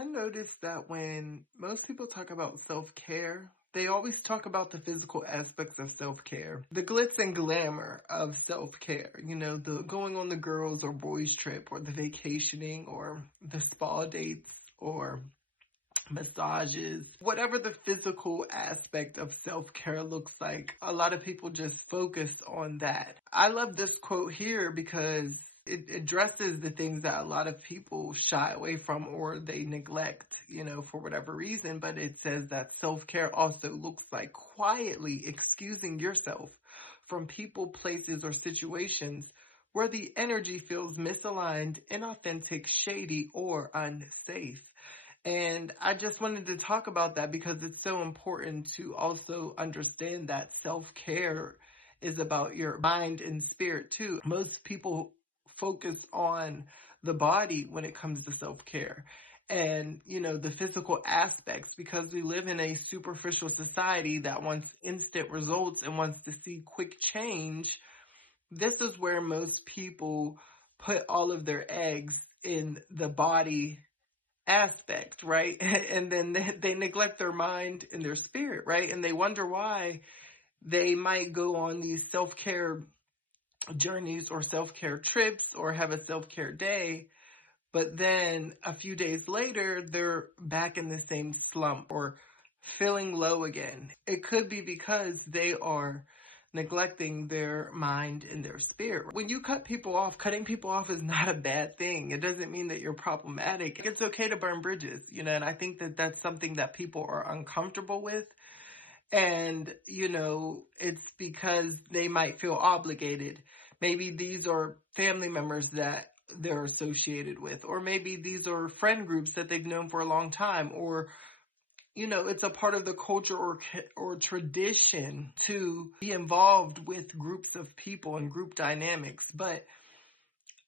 I noticed that when most people talk about self-care, they always talk about the physical aspects of self-care, the glitz and glamour of self-care, the going on the girls or boys trip or the vacationing or the spa dates or massages, whatever the physical aspect of self-care looks like. A lot of people just focus on that. I love this quote here because it addresses the things that a lot of people shy away from or they neglect, for whatever reason. But it says that self-care also looks like quietly excusing yourself from people, places, or situations where the energy feels misaligned, inauthentic, shady, or unsafe. And I just wanted to talk about that because it's so important to also understand that self-care is about your mind and spirit too. Most people focus on the body when it comes to self-care and, the physical aspects because we live in a superficial society that wants instant results and wants to see quick change. This is where most people put all of their eggs in the body aspect, right? And then they neglect their mind and their spirit, right? And they wonder why they might go on these self-care journeys or self-care trips or have a self-care day, but then a few days later, they're back in the same slump or feeling low again. It could be because they are neglecting their mind and their spirit. When you cut people off, cutting people off is not a bad thing. It doesn't mean that you're problematic. It's okay to burn bridges, and I think that that's something that people are uncomfortable with. And, it's because they might feel obligated. Maybe these are family members that they're associated with, or maybe these are friend groups that they've known for a long time, or it's a part of the culture or tradition to be involved with groups of people and group dynamics. But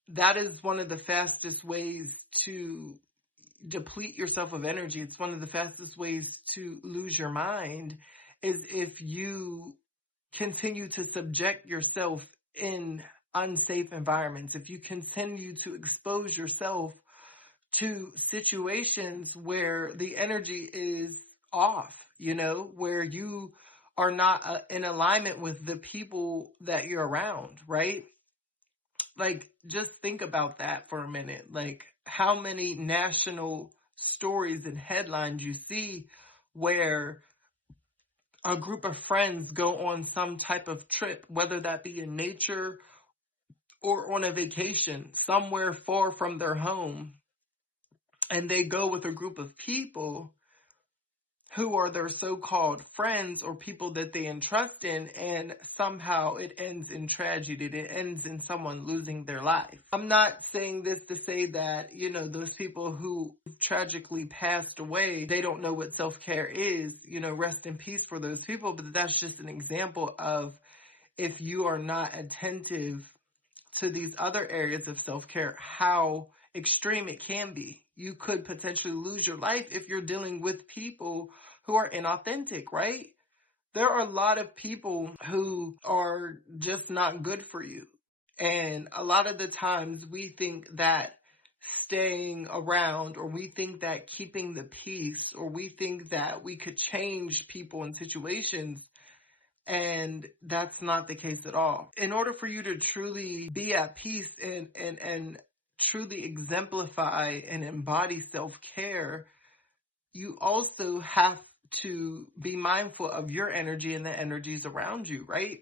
that is one of the fastest ways to deplete yourself of energy. It's one of the fastest ways to lose your mind is if you continue to subject yourself in unsafe environments, if you continue to expose yourself to situations where the energy is off, where you are not in alignment with the people that you're around, right? Like, just think about that for a minute. Like, how many national stories and headlines you see where a group of friends go on some type of trip, whether that be in nature or on a vacation somewhere far from their home, and they go with a group of people who are their so-called friends or people that they entrust in, and somehow it ends in tragedy. It ends in someone losing their life. I'm not saying this to say that, those people who tragically passed away, they don't know what self-care is, rest in peace for those people. But that's just an example of if you are not attentive to these other areas of self-care, how extreme it can be. You could potentially lose your life if you're dealing with people who are inauthentic, right? There are a lot of people who are just not good for you. And a lot of the times we think that staying around, or we think that keeping the peace, or we think that we could change people and situations, and that's not the case at all. In order for you to truly be at peace and truly exemplify and embody self-care, you also have to be mindful of your energy and the energies around you, right?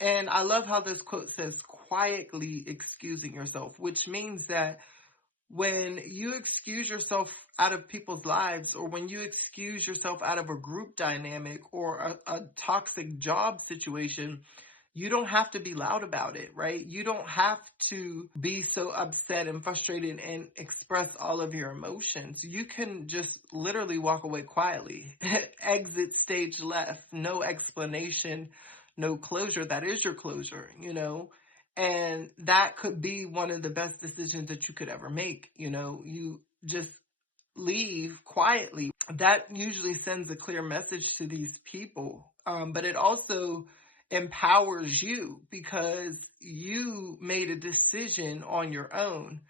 And I love how this quote says, quietly excusing yourself, which means that when you excuse yourself out of people's lives, or when you excuse yourself out of a group dynamic or a toxic job situation, you don't have to be loud about it, right? You don't have to be so upset and frustrated and express all of your emotions. You can just literally walk away quietly. Exit stage left, no explanation, no closure. That is your closure, And that could be one of the best decisions that you could ever make. You just leave quietly. That usually sends a clear message to these people. But it also empowers you because you made a decision on your own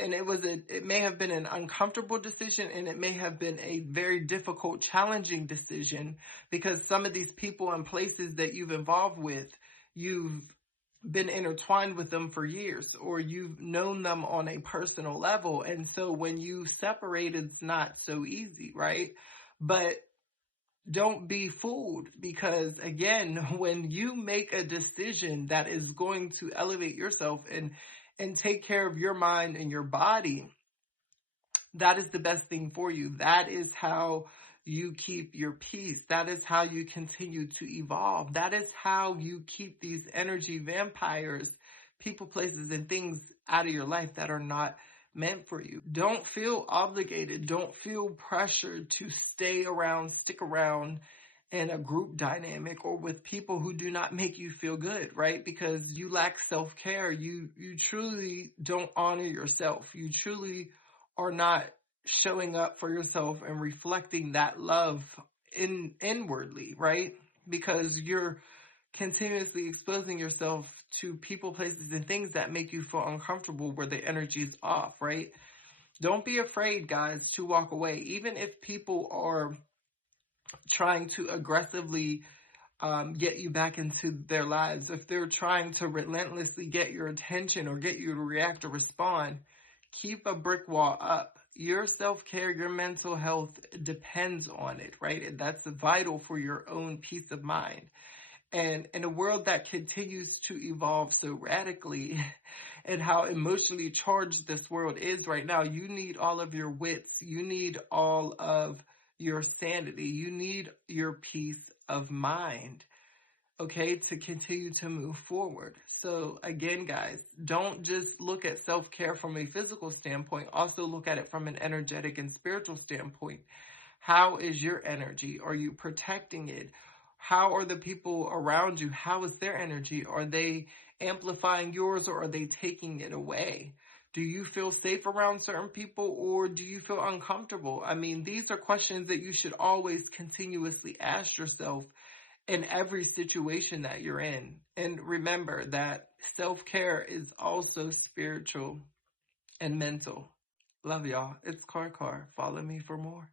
and it may have been an uncomfortable decision, and it may have been a very difficult, challenging decision, because some of these people and places that you've involved with, you've been intertwined with them for years, or you've known them on a personal level. And so when you separate, it's not so easy, right? But don't be fooled, because again, when you make a decision that is going to elevate yourself and take care of your mind and your body, that is the best thing for you. That is how you keep your peace. That is how you continue to evolve. That is how you keep these energy vampires, people, places, and things out of your life that are not meant for you. Don't feel obligated. Don't feel pressured to stick around in a group dynamic or with people who do not make you feel good, right? Because you lack self-care. You truly don't honor yourself. You truly are not showing up for yourself and reflecting that love inwardly, right? Because you're continuously exposing yourself to people, places, and things that make you feel uncomfortable, where the energy is off, right? Don't be afraid, guys, to walk away. Even if people are trying to aggressively get you back into their lives, if they're trying to relentlessly get your attention or get you to react or respond, keep a brick wall up. Your self-care, your mental health depends on it, right? And that's vital for your own peace of mind. And in a world that continues to evolve so radically, and how emotionally charged this world is right now, you need all of your wits. You need all of your sanity. You need your peace of mind, okay, to continue to move forward. So again, guys, don't just look at self-care from a physical standpoint. Also look at it from an energetic and spiritual standpoint. How is your energy? Are you protecting it? How are the people around you? How is their energy? Are they amplifying yours, or are they taking it away? Do you feel safe around certain people, or do you feel uncomfortable? I mean, these are questions that you should always continuously ask yourself in every situation that you're in. And remember that self-care is also spiritual and mental. Love y'all. It's Kar. Follow me for more.